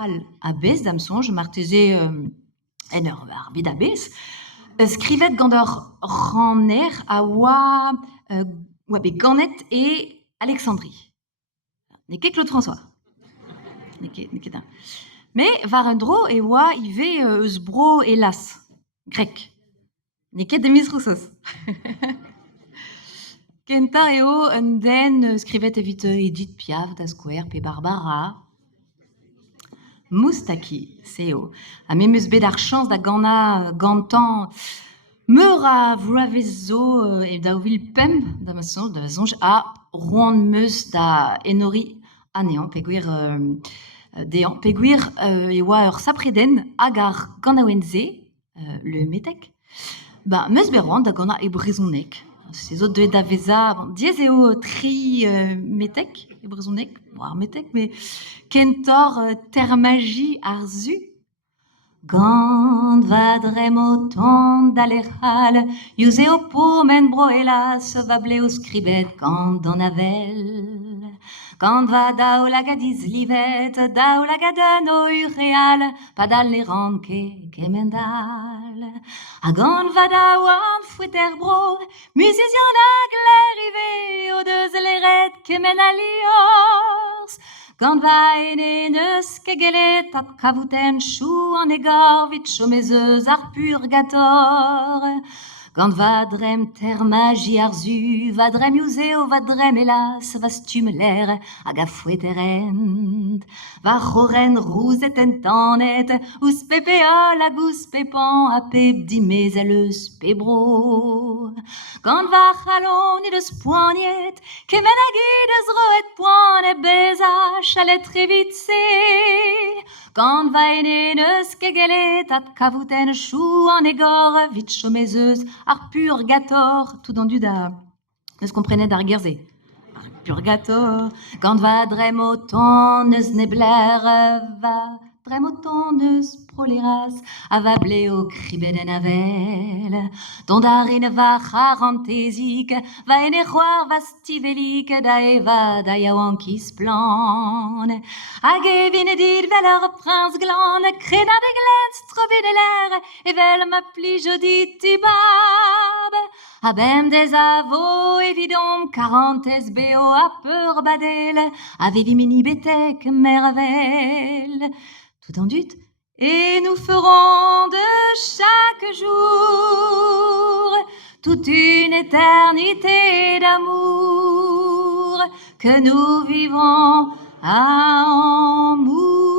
théâtral à bez d'am songe, marteze en ur ar bed a bez, skrivet gant ur ranner a oa bet Ganet et Alexandrie. Ne ket Claude François. Ne ket un. Mais war un dro e oa ive eus bro hélas, grek. Ne ket demis roussos. Kenta eo un den skrivet evit Edith Piaf da Square pe Barbara. Moustaki, seo. Ha me meus bet ar chans da gana gantan meur a vloavezo e da ouvilh pemp da ma sonj a roan meus da enori anean peogwir dean peogwir e oa ur sapreden hag ar ganaouenze le metek. Ba meus bet roan da gana e brezonek. Se zo deuet da veza, diez eo tri metek, e brezonek, war metek, me kentor termagi ar zu. Gant va dremo tont d'alerhal, youz eo pourmen bro hélas, va bleo skribet gant d'an avel. Gant va daoulagadiz livet, daoulagaden o ureal, padal ne ran kemendal. Ha gant va da oan foueter bro, musician hag l'erive o deus leret kemen aliors. Gant va ene neus kegelet at kavouten chou an egor vit chomezeuz ar purgator. Gant va drem termagi ar zu, va drem youzeo, va drem hélas, va stum l'air hag a foueterent. Va c'horen rouzet en tanet, ouz pepeol hag ouz pepan a pep dimez eus pebro. Gant va c'halon eus poaniet, kemen hag eus roet poan e bez a chalet trevit se. Gant va ene neus kegelet at kavouten chou an egor vit chomezeuz ar purgator, tout dans du da neus komprenet ar gerze. Ar purgator, gant va drem o tan neus nebler, va drem o tan neus proleras, a va bleo kribet en avel. Dont darin va charantezik, va ene c'hoar va stivelik, da eva da yaouan kiz plan. Hag evin dit vel ur prince glan, krena de glens trovin e l'air, e vel ma pli jodi tibab. Ha bem des avo evidom 40 beo a peur badel, a vevi mini betek mervel. Tout en dut, et nous ferons de chaque jour toute une éternité d'amour que nous vivrons à en mourir.